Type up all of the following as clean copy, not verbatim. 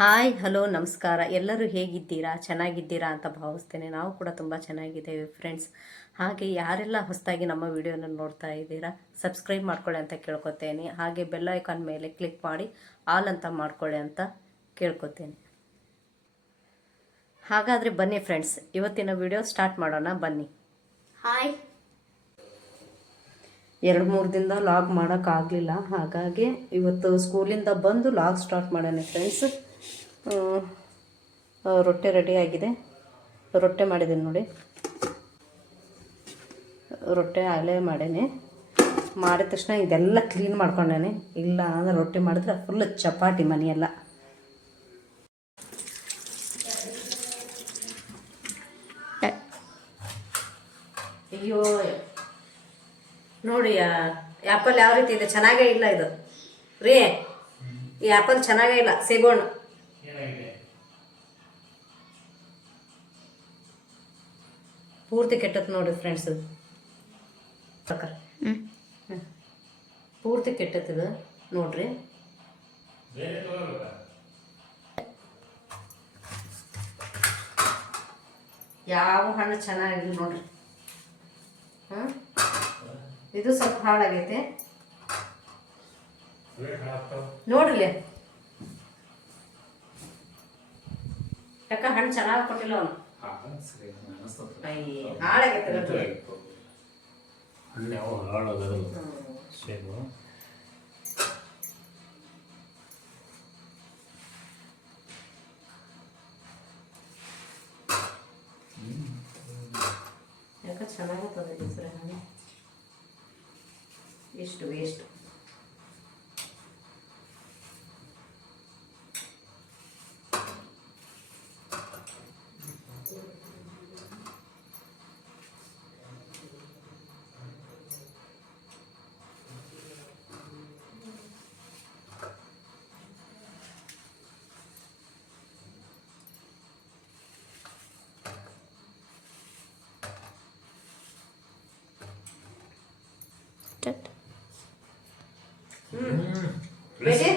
Hi hello ನಮಸ್ಕಾರ. ಎಲ್ಲರೂ ಹೇಗಿದ್ದೀರಾ? ಚೆನ್ನಾಗಿದ್ದೀರಾ ಅಂತ ಭಾವಿಸ್ತೇನೆ. ನಾವು ಕೂಡ ತುಂಬ ಚೆನ್ನಾಗಿದ್ದೇವೆ ಫ್ರೆಂಡ್ಸ್. ಹಾಗೆ ಯಾರೆಲ್ಲ ಹೊಸದಾಗಿ ನಮ್ಮ ವಿಡಿಯೋನ ನೋಡ್ತಾ ಇದ್ದೀರಾ ಸಬ್ಸ್ಕ್ರೈಬ್ ಮಾಡ್ಕೊಳ್ಳಿ ಅಂತ ಕೇಳ್ಕೊತೇನೆ. ಹಾಗೆ ಬೆಲ್ ಐಕಾನ್ ಮೇಲೆ ಕ್ಲಿಕ್ ಮಾಡಿ ಆಲ್ ಅಂತ ಮಾಡ್ಕೊಳ್ಳಿ ಅಂತ ಕೇಳ್ಕೊತೇನೆ. ಹಾಗಾದರೆ ಬನ್ನಿ ಫ್ರೆಂಡ್ಸ್, ಇವತ್ತಿನ ವಿಡಿಯೋ ಸ್ಟಾರ್ಟ್ ಮಾಡೋಣ ಬನ್ನಿ. ಹಾಯ್. 2-3 ದಿನದ ಲಾಗ್ ಮಾಡೋಕ್ಕಾಗಲಿಲ್ಲ, ಹಾಗಾಗಿ ಇವತ್ತು ಸ್ಕೂಲಿಂದ ಬಂದು ಲಾಗ್ ಸ್ಟಾರ್ಟ್ ಮಾಡೋಣ ಫ್ರೆಂಡ್ಸ್. ರೊಟ್ಟೆ ರೆಡಿ ಆಗಿದೆ. ರೊಟ್ಟೆ ಮಾಡಿದ್ದೀನಿ ನೋಡಿ. ರೊಟ್ಟೆ ಆಗಲೇ ಮಾಡೇನೆ. ಮಾಡಿದ ತಕ್ಷಣ ಇದೆಲ್ಲ ಕ್ಲೀನ್ ಮಾಡ್ಕೊಂಡೇನೆ. ಇಲ್ಲ ಅಂದರೆ ರೊಟ್ಟಿ ಮಾಡಿದ್ರೆ ಫುಲ್ ಚಪಾಟಿ ಮನೆಯೆಲ್ಲ. ಅಯ್ಯೋ ನೋಡಿ, ಆ್ಯಪಲ್ ಯಾವ ರೀತಿ ಇದೆ, ಚೆನ್ನಾಗೇ ಇಲ್ಲ ಇದು ರೀ. ಈ ಆ್ಯಪಲ್ ಚೆನ್ನಾಗೇ ಇಲ್ಲ, ಸೇಬೋಣ. ಪೂರ್ತಿ ಕೆಟ್ಟದ್ದು ನೋಡಿ ಫ್ರೆಂಡ್ಸ್. ಪೂರ್ತಿ ಕೆಟ್ಟದ್ದು ನೋಡ್ರಿ. ಯಾವ ಹಣ್ಣು ಚೆನ್ನಾಗಿಲ್ಲ ನೋಡ್ರಿ. ಇದು ಸ್ವಲ್ಪ ಹಾಳಾಗೈತೆ ನೋಡ್ರಿ. ಯಾಕ ಹಣ್ಣು ಚೆನ್ನಾಗಿ ಕೊಟ್ಟಿಲ್ಲ ಅವನು. ಹಾಳಾಗೈತೆ ಯಾಕ ಚೆನ್ನಾಗತ್ತದ ಹೆಸರು ಹಣ್ಣು. ಎಷ್ಟು ವೇಸ್ಟ್. ಬೇಟಿ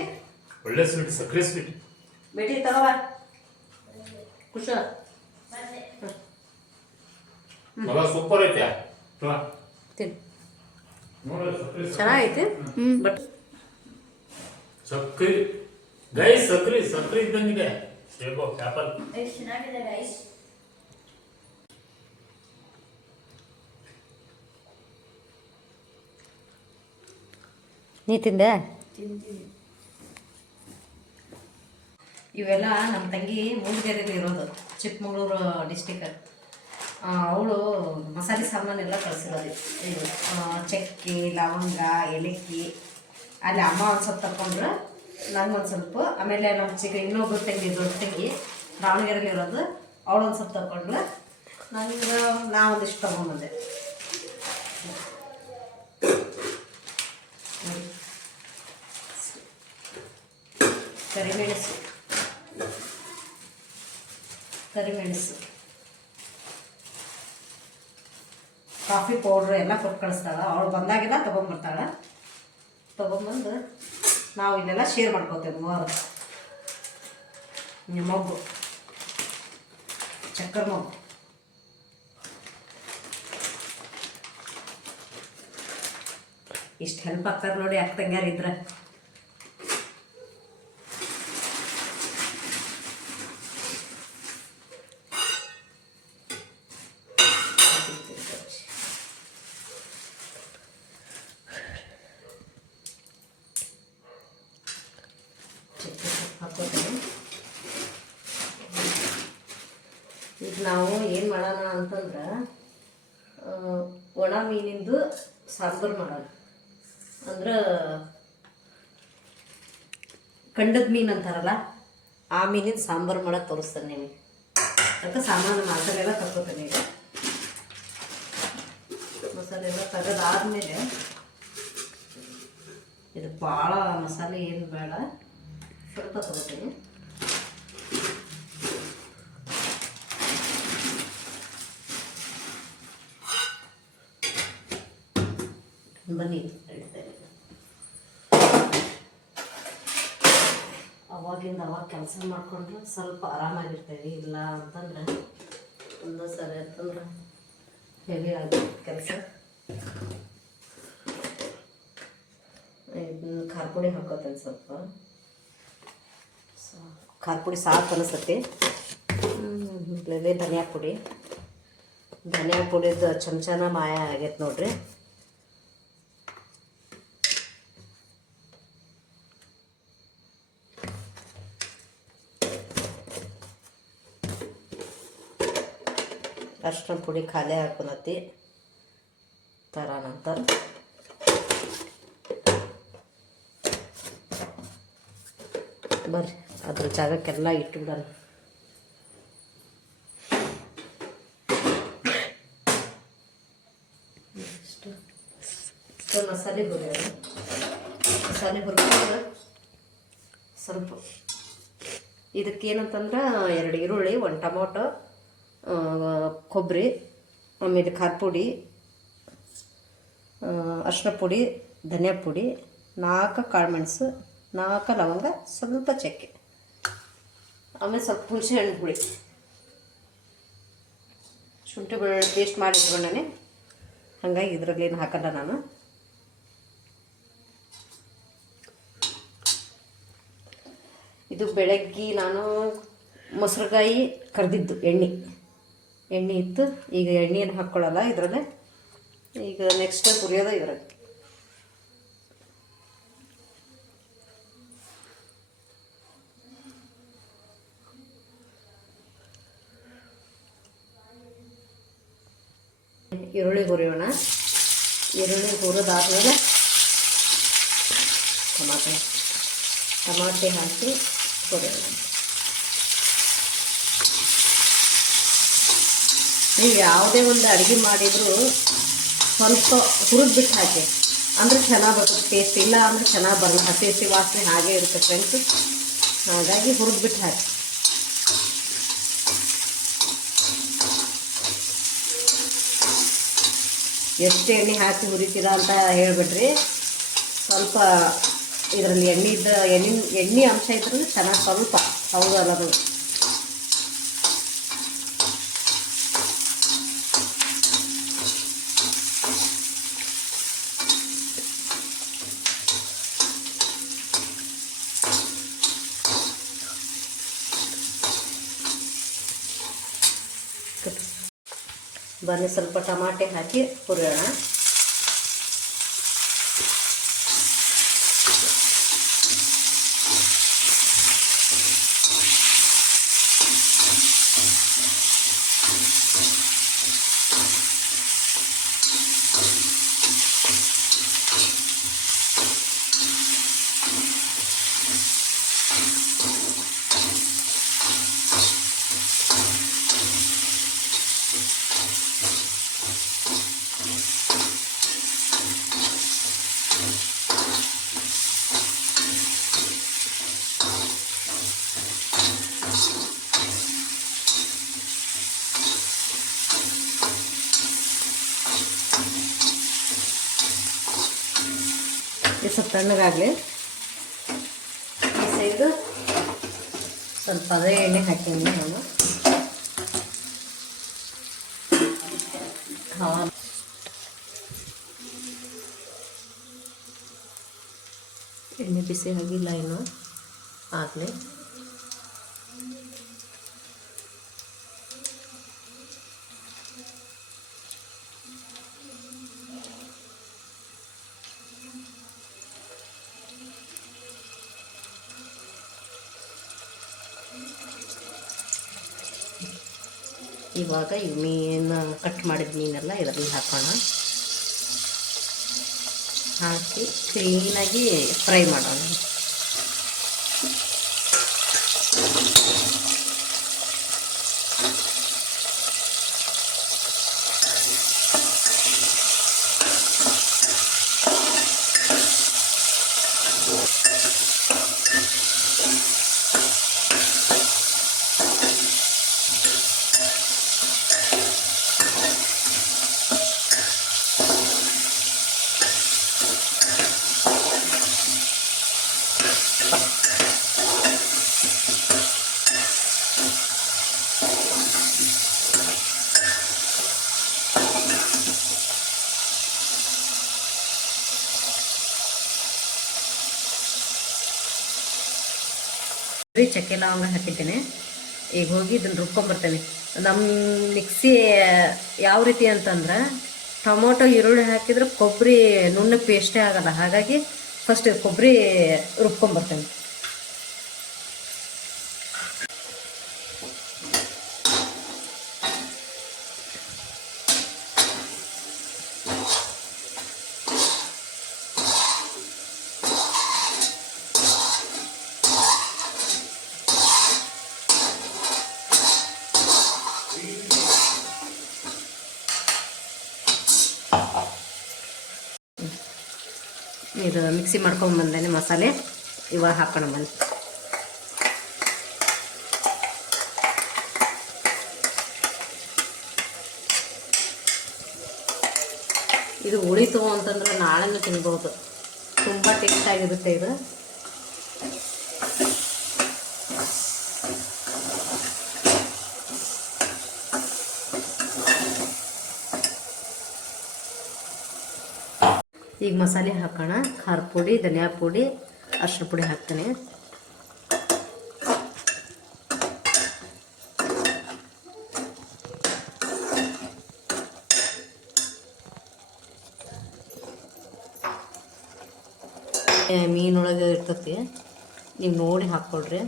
ಒಳ್ಳೆ ಸ್ವೀಟ್, ಸಕ್ಕರೆ ಸ್ವೀಟ್. ಬೇಟಿ ತಗೋಬ ಖುಷ. ಮಗ ಸೂಪರ್ ಐತೆ. ತಿನ್ ಚೆನ್ನಾಗೈತೆ. ಬಟ್ ಸಕ್ಕರೆ ಗೈಸ್, ಸಕ್ಕರೆ ಇದ್ದಂಗಿದೆ. ಸೇಬು ಆಪಲ್ ಚೆನ್ನಾಗಿದೆ ಗೈಸ್. ನೀ ತಿಂದೆ? ತಿಂತೀನಿ. ಇವೆಲ್ಲ ನಮ್ಮ ತಂಗಿ ಮೂಡಿಗೆರೆಯಲ್ಲಿ ಇರೋದು, ಚಿಕ್ಕಮಗಳೂರು ಡಿಸ್ಟಿಕ್. ಅವಳು ಮಸಾಲೆ ಸಾಮಾನೆಲ್ಲ ಕಳಿಸಿರೋದು. ಇದು ಚಕ್ಕೆ, ಲವಂಗ, ಏಲಕ್ಕಿ. ಅಲ್ಲಿ ಅಮ್ಮ ಒಂದು ಸ್ವಲ್ಪ ತಗೊಂಡ್ರು, ನಂಗೆ ಸ್ವಲ್ಪ. ಆಮೇಲೆ ನಮ್ಮ ಇನ್ನೊಬ್ಬರು ತಂಗಿ, ದೊಡ್ಡ ತಂಗಿ ದಾವಣಗೆರೆಯಲ್ಲಿ ಇರೋದು, ಅವಳೊಂದು ಸ್ವಲ್ಪ ತಗೊಂಡ್ರು. ನಂಗೆ ನಾವೊಂದಿಷ್ಟು ತಗೊಂಬಂದೆ. ಕರಿಮೆಣಸು, ಕಾಫಿ ಪೌಡ್ರ್ ಎಲ್ಲ ಕೊಟ್ಟು ಕಳಿಸ್ತಾಳೆ. ಅವಳು ಬಂದಾಗೆಲ್ಲ ತೊಗೊಂಬರ್ತಾಳೆ. ತೊಗೊಂಬಂದು ನಾವು ಇಲ್ಲೆಲ್ಲ ಶೇರ್ ಮಾಡ್ಕೋತೇವೆ. ಮೂವರು ಮೊಗ್ಗು, ಚಕ್ಕರ್ ಮೊಗ್ಗು. ಇಷ್ಟು ಹೆಲ್ಪ್ ಆಗ್ತಾರೆ ನೋಡಿ ಅಕ್ಕ ತಂಗ್ಯಾರಿದ್ರೆ. ಈಗ ನಾವು ಏನು ಮಾಡೋಣ ಅಂತಂದ್ರೆ, ಒಣ ಮೀನಿಂದು ಸಾಂಬಾರು ಮಾಡೋಣ. ಅಂದ್ರೆ ಕಂಡದ ಮೀನು ಅಂತಾರಲ್ಲ, ಆ ಮೀನಿನ ಸಾಂಬಾರು ಮಾಡೋದು ತೋರಿಸ್ತೇನೆ ನಿಮಗೆ. ಅದಕ್ಕೆ ಸಾಮಾನು ಮಸಾಲೆ ಎಲ್ಲ ತಗೋತೇನೆ. ಈಗ ಮಸಾಲೆ ಎಲ್ಲ ತೆಗೆದಾದ್ಮೇಲೆ, ಇದು ಭಾಳ ಮಸಾಲೆ ಏನು ಬೇಡ, ಸ್ವಲ್ಪ ತಗೋತೀನಿ. ಬನ್ನಿ ಹೇಳ್ತೇನೆ. ಅವಾಗಿಂದ ಅವಾಗ ಕೆಲಸ ಮಾಡಿಕೊಂಡ್ರೆ ಸ್ವಲ್ಪ ಆರಾಮಾಗಿರ್ತೇವೆ. ಇಲ್ಲ ಅಂತಂದ್ರೆ ಒಂದು ಸರಿ ಅಂತಂದ್ರೆ ಹೆವಿ ಆಗುತ್ತೆ ಕೆಲಸ. ಇದನ್ನ ಖಾರ ಪುಡಿ ಹಾಕೋತೇನೆ ಸ್ವಲ್ಪ. ಖಾರ ಪುಡಿ ಸಾಕು ಅನಿಸ್ತೈತಿ. ಧನಿಯಾ ಪುಡಿದು ಚಮಚನ ಮಾಯ ಆಗೈತೆ ನೋಡ್ರಿ. ಅರ್ಶಿನ ಪುಡಿ ಖಾಲಿ ಹಾಕೋನತಿ ಥರ ನಂತರ ಬರ್ರಿ ಅದ್ರ ಜಾಗಕ್ಕೆಲ್ಲ ಇಟ್ಟುಬಿಡೋಣ. ಇಷ್ಟು ಮಸಾಲೆ ಹುರಿದ್ರೆ ಸ್ವಲ್ಪ ಇದಕ್ಕೇನಂತಂದ್ರೆ 2 ಈರುಳ್ಳಿ, 1 ಟೊಮೊಟೊ, ಕೊಬ್ಬರಿ, ಆಮೇಲೆ ಖಾರ ಪುಡಿ, ಅರಿಶಿನ ಪುಡಿ, ಧನಿಯಾ ಪುಡಿ, 4 ಕಾಳುಮೆಣಸು, 4 ಲವಂಗ, ಸ್ವಲ್ಪ ಚಕ್ಕೆ, ಆಮೇಲೆ ಸ್ವಲ್ಪ ಹುಣಸೆ ಹಣ್ಣು ಹುಳಿ, ಶುಂಠಿ ಬೆಳ್ಳುಳ್ಳಿ ಪೇಸ್ಟ್ ಮಾಡಿ ಇಟ್ಕೊಂಡೇ. ಹಾಗಾಗಿ ಇದರಲ್ಲಿ ಏನು ಹಾಕಲ್ಲ ನಾನು. ಇದು ಬೆಳಗ್ಗೆ ನಾನು ಮೊಸರುಗಾಯಿ ಕರೆದಿದ್ದು ಎಣ್ಣೆ ಇತ್ತು. ಈಗ ಎಣ್ಣೆಯನ್ನು ಹಾಕ್ಕೊಳ್ಳಲ್ಲ ಇದರಲ್ಲೇ. ಈಗ ನೆಕ್ಸ್ಟ್ ಹುರಿಯೋದು ಇದ್ರಾಗ. ಈರುಳ್ಳಿ ಹುರಿಯೋಣ. ಈರುಳ್ಳಿ ಹುರಿದಾದ್ಮೇಲೆ ಟಮಾಟೆ ಹಾಕಿ ಹುರಿಯೋಣ. ನೀವು ಯಾವುದೇ ಒಂದು ಅಡುಗೆ ಮಾಡಿದರೂ ಸ್ವಲ್ಪ ಹುರಿದ್ಬಿಟ್ಟು ಹಾಕಿ ಅಂದರೆ ಚೆನ್ನಾಗಿ ಬರ್ತದೆ ಟೇಸ್ಟ್. ಇಲ್ಲ ಅಂದರೆ ಚೆನ್ನಾಗಿ ಬರಲ್ಲ, ಹಸಿ ವಾಸನೆ ಹಾಗೇ ಇರುತ್ತೆ ಫ್ರೆಂಡ್ಸು. ಹಾಗಾಗಿ ಹುರಿದ್ಬಿಟ್ಟು ಹಾಕಿ. ಎಷ್ಟು ಎಣ್ಣೆ ಹಾಕಿ ಹುರಿತೀರಾ ಅಂತ ಹೇಳಿಬಿಡ್ರಿ. ಸ್ವಲ್ಪ ಇದರಲ್ಲಿ ಎಣ್ಣೆ ಅಂಶ ಇದ್ರೂ ಚೆನ್ನಾಗಿ ಸ್ವಲ್ಪ ಹೌದು ಅನ್ನೋದು. ಬನ್ನಿ ಸ್ವಲ್ಪ ಟಮಾಟೆ ಹಾಕಿ ಹುರಿಯೋಣ. ಸ್ವಲ್ಪ ತಣ್ಣಗಾಗಲಿ. ಈ ಸೈಡು ಸ್ವಲ್ಪ ಅದೇ ಎಣ್ಣೆ ಹಾಕಿದ್ದೀನಿ ನಾನು. ಎಣ್ಣೆ ಬಿಸಿ ಆಗಿಲ್ಲ ಇನ್ನು, ಆಗಲಿ. ಇವಾಗ ಈ ಮೀನು ಕಟ್ ಮಾಡಿದ ಮೀನೆಲ್ಲ ಇದರಲ್ಲಿ ಹಾಕೋಣ. ಹಾಕಿ ಕ್ಲೀನಾಗಿ ಫ್ರೈ ಮಾಡೋಣ. ಬರೀ ಚಕ್ಕೆ ಲವಂಗ ಹಾಕಿದ್ದೇನೆ. ಈಗ ಹೋಗಿ ಇದನ್ನು ರುಬ್ಕೊಂಬರ್ತೇನೆ. ನಮ್ಮ ಮಿಕ್ಸಿ ಯಾವ ರೀತಿ ಅಂತಂದ್ರೆ ಟೊಮೊಟೊ ಈರುಳ್ಳಿ ಹಾಕಿದ್ರೆ ಕೊಬ್ಬರಿ ನುಣ್ಣಗೆ ಪೇಸ್ಟೇ ಆಗಲ್ಲ. ಹಾಗಾಗಿ ಫಸ್ಟ್ ಕೊಬ್ಬರಿ ರುಬ್ಕೊಂಬರ್ತೇನೆ. ಇದು ಮಿಕ್ಸಿ ಮಾಡ್ಕೊಂಬಂದೇನೆ ಮಸಾಲೆ. ಇವಾಗ ಹಾಕೋಣ ಬನ್ನಿ. ಇದು ಉಳಿತು ಅಂತಂದ್ರೆ ನಾಳೆನೂ ತಿನ್ಬೋದು. ತುಂಬ ಟೇಸ್ಟಾಗಿರುತ್ತೆ ಇದು. ಈಗ ಮಸಾಲೆ ಹಾಕೋಣ. ಖಾರ ಪುಡಿ, ಧನಿಯಾ ಪುಡಿ, ಅರಿಶಿನ ಪುಡಿ ಹಾಕ್ತೇನೆ. ಮೀನೊಳಗೆ ಇರ್ತತಿ, ನೀವು ನೋಡಿ ಹಾಕ್ಕೊಳ್ರಿ.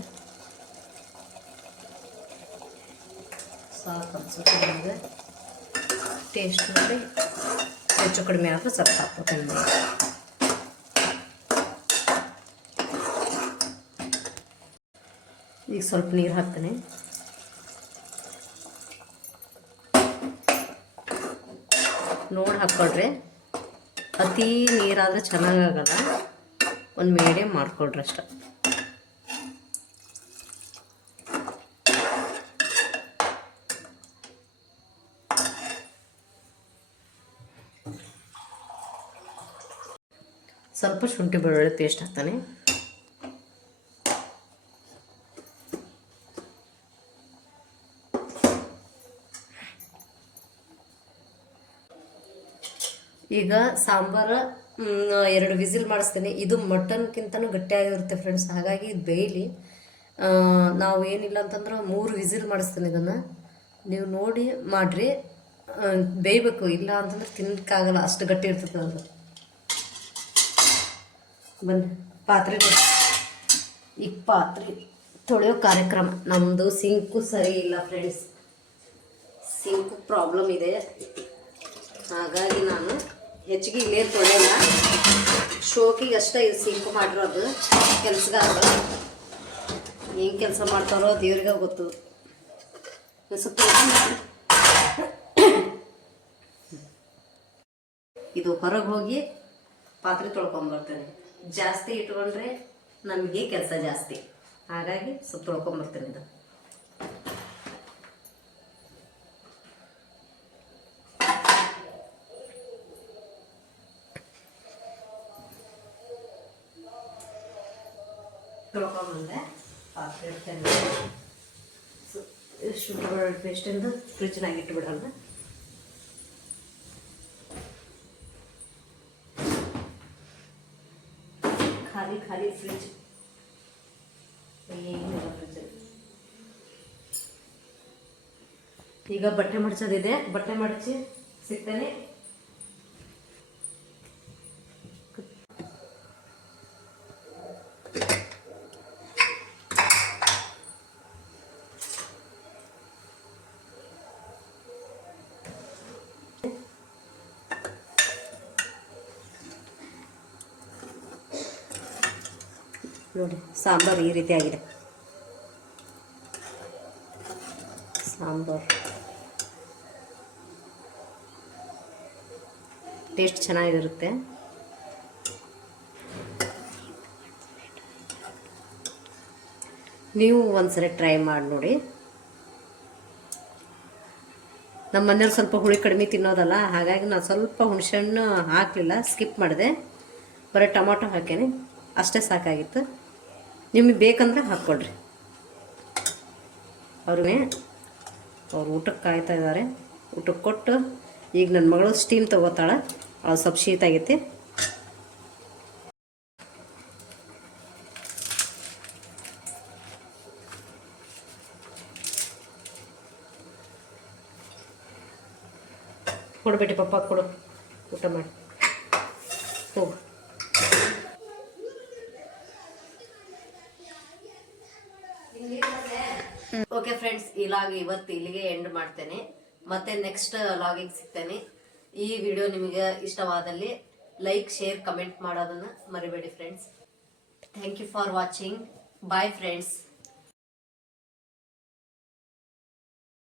ಸಾಕು ಅನ್ಸುತ್ತೆ ನಿಮಗೆ. ಟೇಸ್ಟ್ ನೋಡಿ ಹೆಚ್ಚು ಕಡಿಮೆ ಆದರೆ ಸ್ವಲ್ಪ ಹಾಕ್ಬೇಕಂದ್ರೆ. ಈಗ ಸ್ವಲ್ಪ ನೀರು ಹಾಕ್ತೇನೆ. ನೋಡಿ ಹಾಕ್ಕೊಳ್ರಿ. ಅತಿ ನೀರಾದರೆ ಚೆನ್ನಾಗಾಗಲ್ಲ. ಒಂದು ಮೀಡಿಯಮ್ ಮಾಡ್ಕೊಳ್ರಿ ಅಷ್ಟೆ. ಸ್ವಲ್ಪ ಶುಂಠಿ ಬೆಳ್ಳುಳ್ಳಿ ಪೇಸ್ಟ್ ಹಾಕ್ತಾನೆ. ಈಗ ಸಾಂಬಾರು 2 ವಿಸಿಲ್ ಮಾಡಿಸ್ತೇನೆ. ಇದು ಮಟನ್ಗಿಂತನೂ ಗಟ್ಟಿಯಾಗಿರುತ್ತೆ ಫ್ರೆಂಡ್ಸ್. ಹಾಗಾಗಿ ಇದು ಬೇಯಲಿ. ನಾವು ಏನಿಲ್ಲ ಅಂತಂದ್ರೆ 3 ವಿಸಿಲ್ ಮಾಡಿಸ್ತೇನೆ. ಇದನ್ನು ನೀವು ನೋಡಿ ಮಾಡಿರಿ. ಬೇಯಬೇಕು, ಇಲ್ಲ ಅಂತಂದ್ರೆ ತಿನ್ನಕ್ಕಾಗಲ್ಲ, ಅಷ್ಟು ಗಟ್ಟಿ ಇರ್ತದೆ ಅದು. ಬನ್ನಿ ಪಾತ್ರೆ. ಈಗ ಪಾತ್ರೆ ತೊಳೆಯೋ ಕಾರ್ಯಕ್ರಮ ನಮ್ಮದು. ಸಿಂಕು ಸರಿ ಇಲ್ಲ ಫ್ರೆಂಡ್ಸ್, ಸಿಂಕು ಪ್ರಾಬ್ಲಮ್ ಇದೆ. ಹಾಗಾಗಿ ನಾನು ಹೆಚ್ಚಿಗೆ ಇಲ್ಲೇ ತೊಳೆಯಲ್ಲ. ಶೋಕಿಗೆ ಅಷ್ಟೇ ಇದು ಸಿಂಕು ಮಾಡಿರೋದು. ಕೆಲಸಗಾರ ಏನು ಕೆಲಸ ಮಾಡ್ತಾರೋ ದೇವ್ರಿಗೆ ಗೊತ್ತು. ಸ್ವಲ್ಪ ಇದು ಹೊರಗೆ ಹೋಗಿ ಪಾತ್ರೆ ತೊಳ್ಕೊಂಬರ್ತೇನೆ. ಜಾಸ್ತಿ ಇಟ್ಕೊಂಡ್ರೆ ನಮಗೆ ಕೆಲಸ ಜಾಸ್ತಿ. ಹಾಗಾಗಿ ಸ್ವಲ್ಪ ತೊಳ್ಕೊಂಬರ್ತೇನೆ. ಇದು ತೊಳ್ಕೊಂಬಂದೆ. ಪಾತ್ರೆ ಇಡ್ತೇನೆ. ಶುಂಠಿ ಬೆಳ್ಳುಳ್ಳಿ ಪೇಸ್ಟಿಂದು ಫ್ರಿಜ್ನಾಗ ಇಟ್ಬಿಡೋಣ. ಖಾಲಿ ಫ್ರಿಜ್ ಏನಿಲ್ಲ ಫ್ರಿಜ್. ಈಗ ಬಟ್ಟೆ ಮಡಚೋದಿದೆ. ಬಟ್ಟೆ ಮಡಚಿ ಸಿಗ್ತೇನೆ. ನೋಡಿ ಸಾಂಬಾರು ಈ ರೀತಿ ಆಗಿದೆ. ಸಾಂಬಾರು ಟೇಸ್ಟ್ ಚೆನ್ನಾಗಿರುತ್ತೆ. ನೀವು ಒಂದ್ಸರಿ ಟ್ರೈ ಮಾಡಿ ನೋಡಿ. ನಮ್ಮ ಮನೆಯವ್ರು ಸ್ವಲ್ಪ ಹುಳಿ ಕಡಿಮೆ ತಿನ್ನೋದಲ್ಲ, ಹಾಗಾಗಿ ನಾನು ಸ್ವಲ್ಪ ಹುಣಸೆಹಣ್ಣು ಹಾಕಲಿಲ್ಲ, ಸ್ಕಿಪ್ ಮಾಡಿದೆ. ಬರೀ ಟೊಮೊಟೊ ಹಾಕೇನೆ, ಅಷ್ಟೇ ಸಾಕಾಗಿತ್ತು. ನಿಮಗೆ ಬೇಕಂದ್ರೆ ಹಾಕ್ಕೊಳ್ರಿ. ಅವ್ರು ಊಟಕ್ಕೆ ಕಾಯ್ತಾ ಇದ್ದಾರೆ. ಊಟಕ್ಕೆ ಕೊಟ್ಟು ಈಗ ನನ್ನ ಮಗಳು ಸ್ಟೀಮ್ ತೊಗೋತಾಳೆ. ಅವಳು ಸ್ವಲ್ಪ ಶೀತ ಆಗೈತಿ. ಕೊಡ್ಬೇಟಿ ಪಪ್ಪ ಕೊಡು, ಊಟ ಮಾಡಿ ಹೋಗು. ಓಕೆ ಫ್ರೆಂಡ್ಸ್, ಈ ಲಾಗ್ ಇವತ್ತು ಇಲ್ಲಿಗೆ ಎಂಡ್ ಮಾಡ್ತೇನೆ. ಮತ್ತೆ ನೆಕ್ಸ್ಟ್ ಲಾಗಿಗೆ ಸಿಗ್ತೇನೆ. ಈ ವಿಡಿಯೋ ನಿಮಗೆ ಇಷ್ಟವಾದಲ್ಲಿ ಲೈಕ್, ಶೇರ್, ಕಮೆಂಟ್ ಮಾಡೋದನ್ನ ಮರಿಬೇಡಿ friends. Thank you for watching. Bye friends.